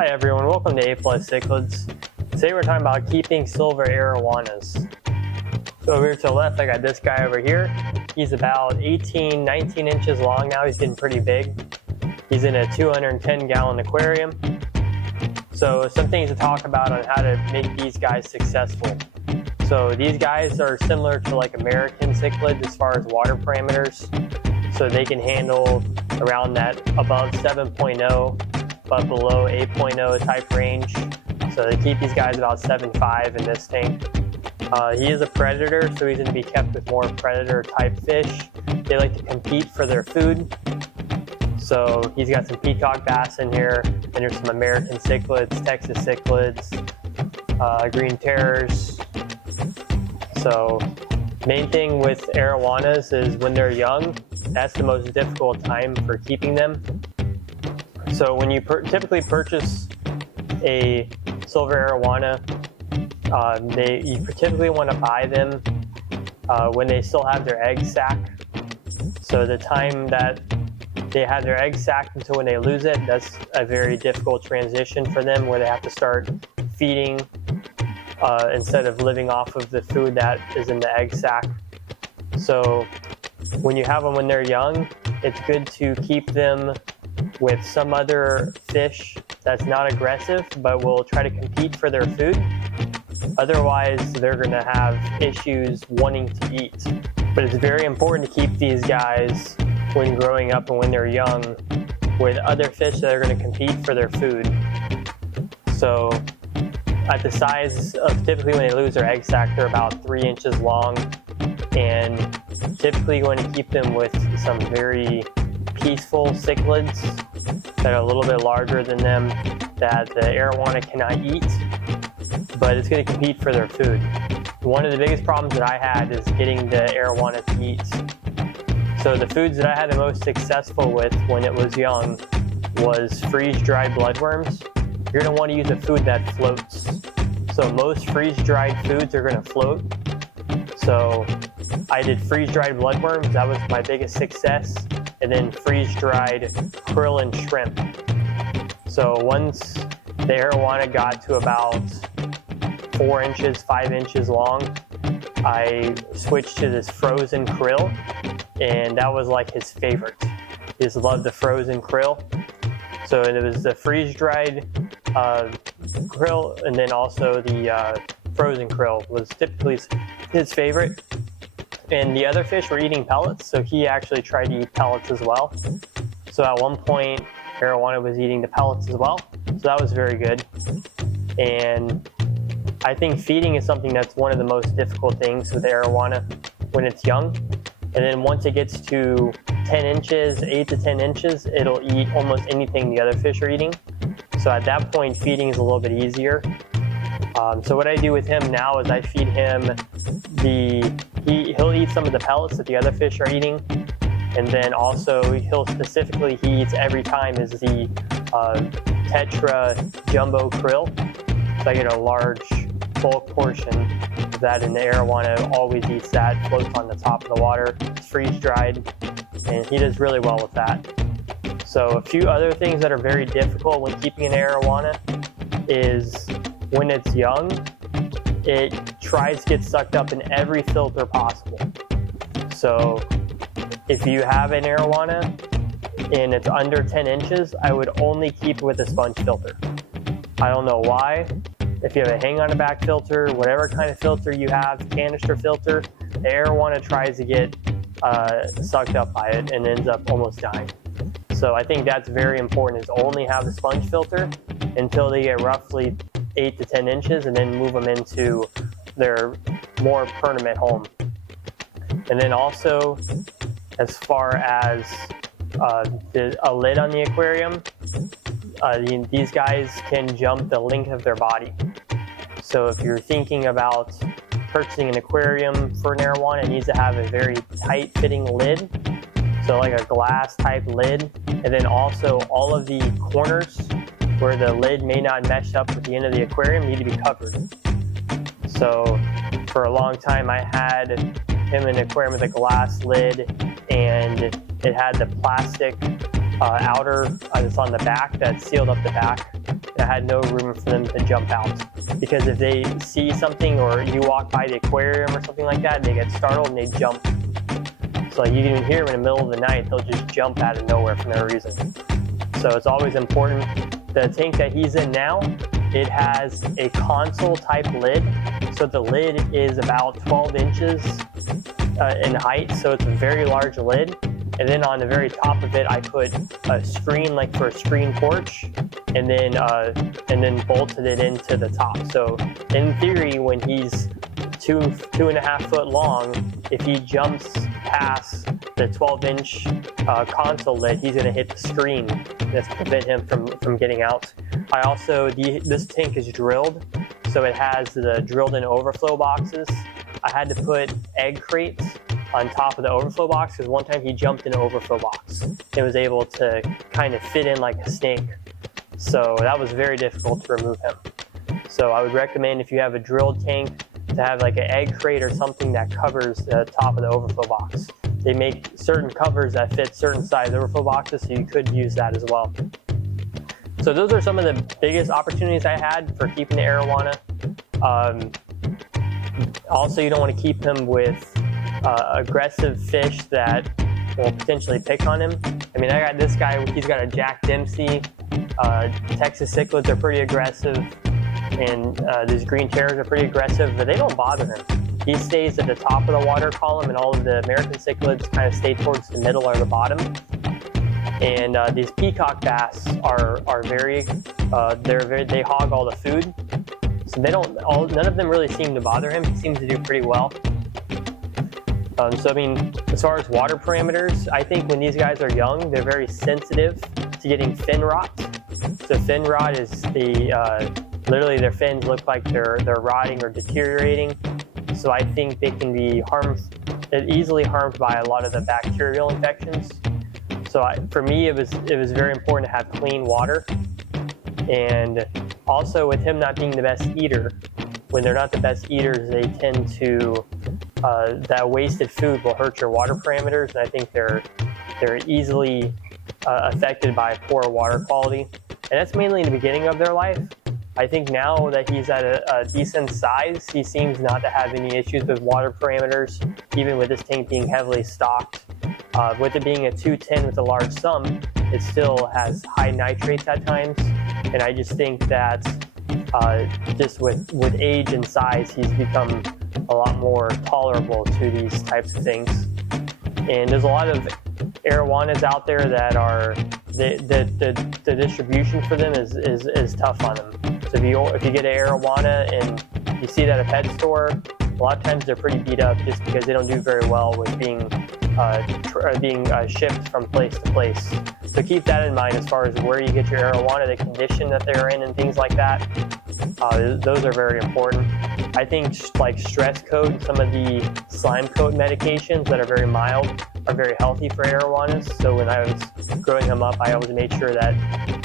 Hi everyone, welcome to A+ Cichlids. Today we're talking about keeping silver arowanas. So over here to the left I got this guy over here. He's about 19 inches long now, he's getting pretty big. He's in a 210 gallon aquarium. So some things to talk about on how to make these guys successful. So these guys are similar to like American cichlids as far as water parameters. So they can handle around that above 7.0 but below 8.0 type range. So they keep these guys about 7.5 in this tank. He is a predator, so he's going to be kept with more predator type fish. They like to compete for their food. So he's got some peacock bass in here, and there's some American cichlids, Texas cichlids, green terrors. So main thing with arowanas is when they're young, that's the most difficult time for keeping them. So when you typically purchase a silver arowana, you typically want to buy them when they still have their egg sac. So the time that they have their egg sac until when they lose it, that's a very difficult transition for them where they have to start feeding instead of living off of the food that is in the egg sac. So when you have them when they're young, it's good to keep them with some other fish that's not aggressive but will try to compete for their food. Otherwise, they're going to have issues wanting to eat. But it's very important to keep these guys when growing up and when they're young with other fish that are going to compete for their food. So at the size of typically when they lose their egg sac, they're about 3 inches long, and typically going to keep them with some very peaceful cichlids that are a little bit larger than them that the arowana cannot eat, but it's going to compete for their food. One of the biggest problems that I had is getting the arowana to eat. So the foods that I had the most successful with when it was young was freeze-dried bloodworms. You're going to want to use a food that floats. So most freeze-dried foods are going to float. So I did freeze-dried bloodworms, that was my biggest success, and then freeze-dried krill and shrimp. So once the arowana got to about 4 inches, 5 inches long, I switched to this frozen krill, and that was like his favorite. He just loved the frozen krill. So it was the freeze-dried krill, and then also the frozen krill was typically his favorite. And the other fish were eating pellets, so he actually tried to eat pellets as well. So at one point, arowana was eating the pellets as well, so that was very good. And I think feeding is something that's one of the most difficult things with arowana when it's young. And then once it gets to 10 inches, 8 to 10 inches, it'll eat almost anything the other fish are eating. So at that point, feeding is a little bit easier. So what I do with him now is I feed him he'll eat some of the pellets that the other fish are eating, and then also he eats every time is the Tetra Jumbo Krill. So I get a large bulk portion of that, and the arowana always eats that, floats on the top of the water, it's freeze-dried, and he does really well with that. So a few other things that are very difficult when keeping an arowana is when it's young, it tries to get sucked up in every filter possible. So if you have an arowana and it's under 10 inches, I would only keep it with a sponge filter. I don't know why. If you have a hang on a back filter, whatever kind of filter you have, canister filter, the arowana tries to get sucked up by it and ends up almost dying. So I think that's very important, is only have a sponge filter until they get roughly 8 to 10 inches, and then move them into their more permanent home. And then also, as far as a lid on the aquarium, these guys can jump the length of their body. So if you're thinking about purchasing an aquarium for an arowana, it needs to have a very tight fitting lid, so like a glass type lid, and then also all of the corners where the lid may not mesh up with the end of the aquarium need to be covered. So for a long time I had him in an aquarium with a glass lid, and it had the plastic outer that's on the back that sealed up the back, I had no room for them to jump out. Because if they see something or you walk by the aquarium or something like that, they get startled and they jump. So you can hear them in the middle of the night, they'll just jump out of nowhere for no reason. So it's always important. The tank that he's in now, it has a console type lid. So the lid is about 12 inches in height, so it's a very large lid. And then on the very top of it, I put a screen, like for a screen porch, and then bolted it into the top. So in theory, when he's 2.5 foot long, if he jumps past the 12-inch console lid, he's going to hit the screen. That's to prevent him from getting out. I also, this tank is drilled, so it has the drilled-in overflow boxes. I had to put egg crates on top of the overflow box because one time he jumped in an overflow box and was able to kind of fit in like a snake. So that was very difficult to remove him. So I would recommend, if you have a drilled tank, to have like an egg crate or something that covers the top of the overflow box. They make certain covers that fit certain size overflow boxes, so you could use that as well. So those are some of the biggest opportunities I had for keeping the Arowana. Also, you don't want to keep him with aggressive fish that will potentially pick on him. I mean, I got this guy, he's got a Jack Dempsey. Texas cichlids are pretty aggressive, and these green terrors are pretty aggressive, but they don't bother him. He stays at the top of the water column, and all of the American cichlids kind of stay towards the middle or the bottom. And these peacock bass are very, they hog all the food. So none of them really seem to bother him. He seems to do pretty well. So I mean, as far as water parameters, I think when these guys are young, they're very sensitive to getting fin rot. So fin rot is literally their fins look like they're rotting or deteriorating. So I think they can be easily harmed by a lot of the bacterial infections. So for me, it was very important to have clean water. And also, with him not being the best eater, when they're not the best eaters, they tend to, that wasted food will hurt your water parameters, and I think they're easily affected by poor water quality. And that's mainly in the beginning of their life. I think now that he's at a decent size, he seems not to have any issues with water parameters, even with this tank being heavily stocked. With it being a 210 with a large sum, it still has high nitrates at times, and I just think that just with age and size, he's become a lot more tolerable to these types of things. And there's a lot of Arowanas out there that are the distribution for them is tough on them. So if you get an Arowana and you see it at a pet store, a lot of times they're pretty beat up just because they don't do very well with being shipped from place to place. So keep that in mind as far as where you get your Arowana, the condition that they're in, and things like that. Those are very important. I think like stress coat and some of the slime coat medications that are very mild are very healthy for Arowanas. So when I was growing them up, I always made sure that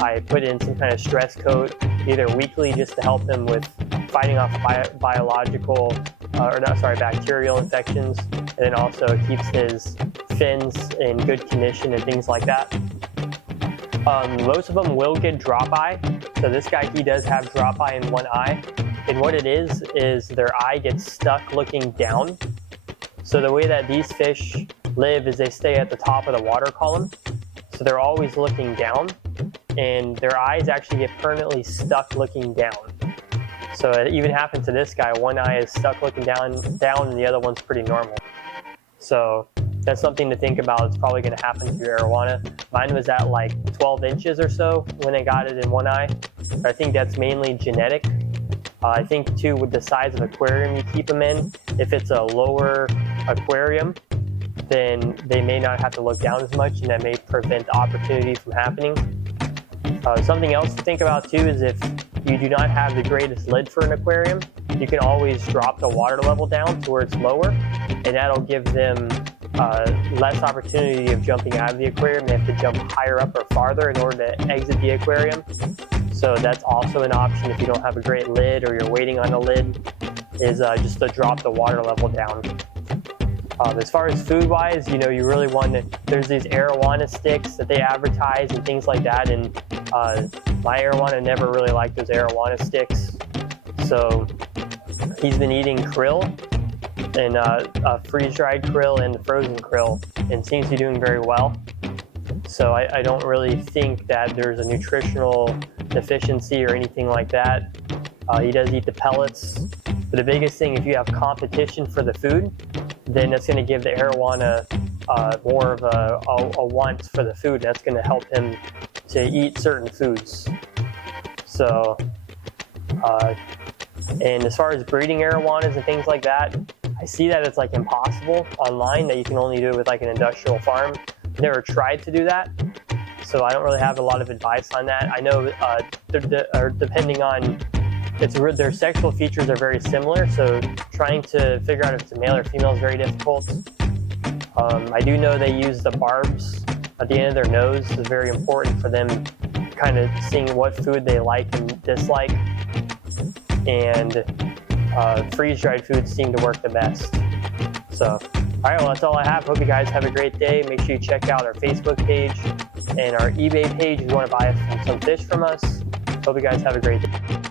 I put in some kind of stress coat either weekly just to help him with fighting off bacterial infections, and then also it keeps his fins in good condition and things like that. Most of them will get drop eye. So this guy, he does have drop eye in one eye. And what it is their eye gets stuck looking down. So the way that these fish live is they stay at the top of the water column. So they're always looking down, and their eyes actually get permanently stuck looking down. So it even happened to this guy. One eye is stuck looking down, and the other one's pretty normal. So that's something to think about. It's probably going to happen to your Arowana. Mine was at like 12 inches or so when I got it in one eye. I think that's mainly genetic. I think too, with the size of aquarium you keep them in, if it's a lower aquarium, then they may not have to look down as much, and that may prevent opportunity from happening. Something else to think about too is if you do not have the greatest lid for an aquarium, you can always drop the water level down to where it's lower, and that'll give them less opportunity of jumping out of the aquarium. They have to jump higher up or farther in order to exit the aquarium. So that's also an option if you don't have a great lid or you're waiting on a lid, is just to drop the water level down. As far as food wise, you know, you really want to, there's these Arowana sticks that they advertise and things like that, and my Arowana never really liked those Arowana sticks, so he's been eating krill, and freeze-dried krill and frozen krill, and seems to be doing very well. So I don't really think that there's a nutritional deficiency or anything like that. He does eat the pellets, but the biggest thing, if you have competition for the food, then that's going to give the Arowana more of a want for the food. That's going to help him to eat certain foods. So, and as far as breeding Arowanas and things like that, I see that it's like impossible online, that you can only do it with like an industrial farm. I've never tried to do that, so I don't really have a lot of advice on that. I know depending on, their sexual features are very similar, so trying to figure out if it's a male or female is very difficult. I do know they use the barbs at the end of their nose. It's very important for them kind of seeing what food they like and dislike. And freeze-dried foods seem to work the best. So, all right, well, that's all I have. Hope you guys have a great day. Make sure you check out our Facebook page and our eBay page if you want to buy some fish from us. Hope you guys have a great day.